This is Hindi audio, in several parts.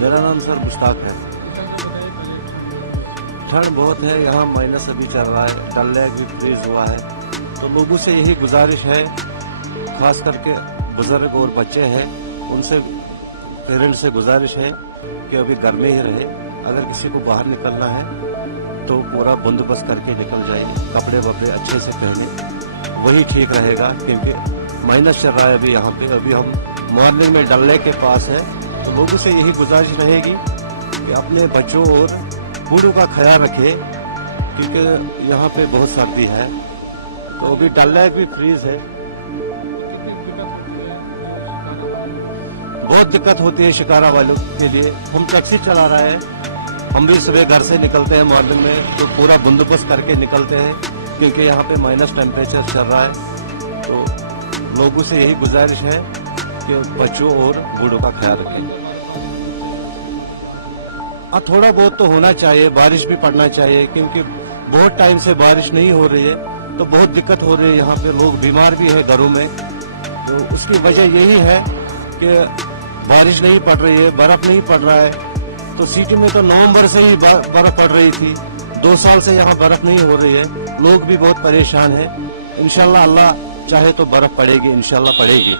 मेरा नाम सर मुश्ताक है। ठंड बहुत है यहाँ, माइनस अभी चल रहा है, डल लेक भी फ्रीज हुआ है। तो लोगों से यही गुजारिश है, खास करके बुजुर्ग और बच्चे हैं, उनसे पेरेंट्स से गुजारिश है कि अभी घर में ही रहे। अगर किसी को बाहर निकलना है तो पूरा बंदोबस्त करके निकल जाए, कपड़े वपड़े अच्छे से पहने, वही ठीक रहेगा। क्योंकि माइनस चल रहा है अभी यहाँ पे। अभी हम मॉर्निंग में डल लेक के पास है, तो लोगों से यही गुजारिश रहेगी कि अपने बच्चों और बूढ़ों का ख्याल रखें, क्योंकि यहाँ पे बहुत सर्दी है। तो अभी डल लेक भी फ्रीज है। बहुत दिक्कत होती है शिकारा वालों के लिए। हम टैक्सी चला रहे हैं, हम भी सुबह घर से निकलते हैं मॉर्निंग में, तो पूरा बंदोबस्त करके निकलते हैं, क्योंकि यहाँ पे माइनस टेम्परेचर चल रहा है। तो लोगों से यही गुजारिश है कि बच्चों और बूढ़ों का ख्याल रखें। थोड़ा बहुत तो होना चाहिए, बारिश भी पड़ना चाहिए, क्योंकि बहुत टाइम से बारिश नहीं हो रही है, तो बहुत दिक्कत हो रही है। यहाँ पे लोग बीमार भी है घरों में। तो उसकी वजह यही है कि बारिश नहीं पड़ रही है, बर्फ नहीं पड़ रहा है। तो सिटी में तो नवंबर से ही बर्फ पड़ रही थी, 2 साल से यहाँ बर्फ नहीं हो रही है। लोग भी बहुत परेशान हैं। इंशाल्लाह अल्लाह चाहे तो बर्फ पड़ेगी, इंशाल्लाह पड़ेगी।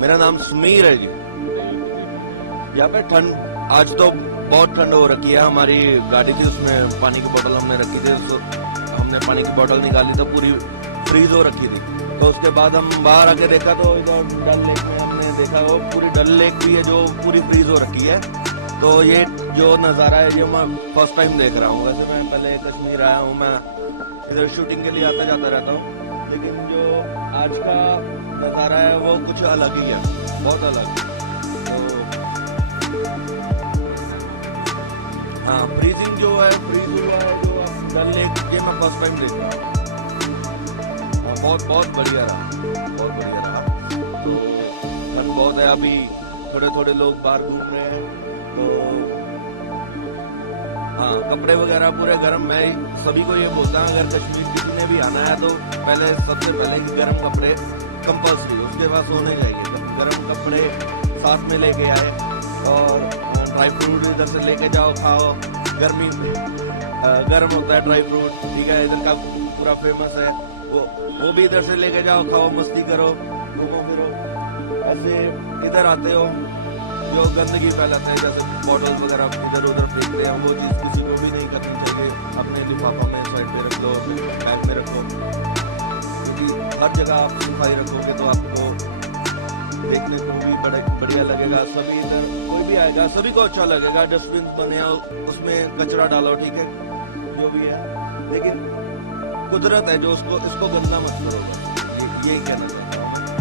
मेरा नाम सुमीर है जी। यहाँ पे ठंड, आज तो बहुत ठंड हो रखी है। हमारी गाड़ी थी, उसमें पानी की बोतल हमने रखी थी, तो हमने पानी की बोतल निकाली तो पूरी फ्रीज हो रखी थी। तो उसके बाद हम बाहर आके देखा तो इधर डल लेक में हमने देखा वो पूरी डल लेक भी है जो पूरी फ्रीज हो रखी है। तो ये जो नज़ारा है ये मैं फर्स्ट टाइम देख रहा हूँ। वैसे मैं पहले कश्मीर आया हूँ, मैं इधर शूटिंग के लिए आता जाता रहता हूँ, लेकिन जो आज का नज़ारा है वो कुछ अलग ही है, बहुत अलग। तो हाँ, फ्रीजिंग जो है, फ्रीज हुआ है जो डल लेक, ये मैं फर्स्ट टाइम देख रहा हूँ। बहुत बहुत बढ़िया रहा, बहुत बढ़िया रहा। तो ठंड बहुत है, अभी थोड़े थोड़े लोग बाहर घूम रहे हैं। तो हाँ, कपड़े वगैरह पूरे गर्म। मैं सभी को ये बोलता हूँ, अगर कश्मीर किसी ने भी आना है तो पहले सबसे पहले कि गर्म कपड़े कंपल्सरी उसके पास होने चाहिए। तो गर्म कपड़े साथ में लेके आए और ड्राई फ्रूट इधर से लेके जाओ, खाओ। गर्मी गर्म होता है ड्राई फ्रूट, ठीक है, इधर का पूरा फेमस है। वो भी इधर से लेके जाओ, खाओ, मस्ती करो, घूमो फिरो। ऐसे इधर आते हो जो गंदगी फैलाते हैं, जैसे बॉटल वगैरह इधर उधर फेंकते हैं, वो चीज़ किसी को भी नहीं करनी चाहिए। अपने लिफाफा में साइड पे रख दो, बैग में रखो, क्योंकि हर जगह आप सफाई रखोगे तो आपको देखने को भी बढ़िया लगेगा। सभी इधर कोई भी आएगा, सभी को अच्छा लगेगा। डस्टबिन बने, उसमें कचरा डालो, ठीक है, जो भी है, लेकिन कुदरत है जो इसको गंदा मत करो। यही कहना चाहता हूँ मैं।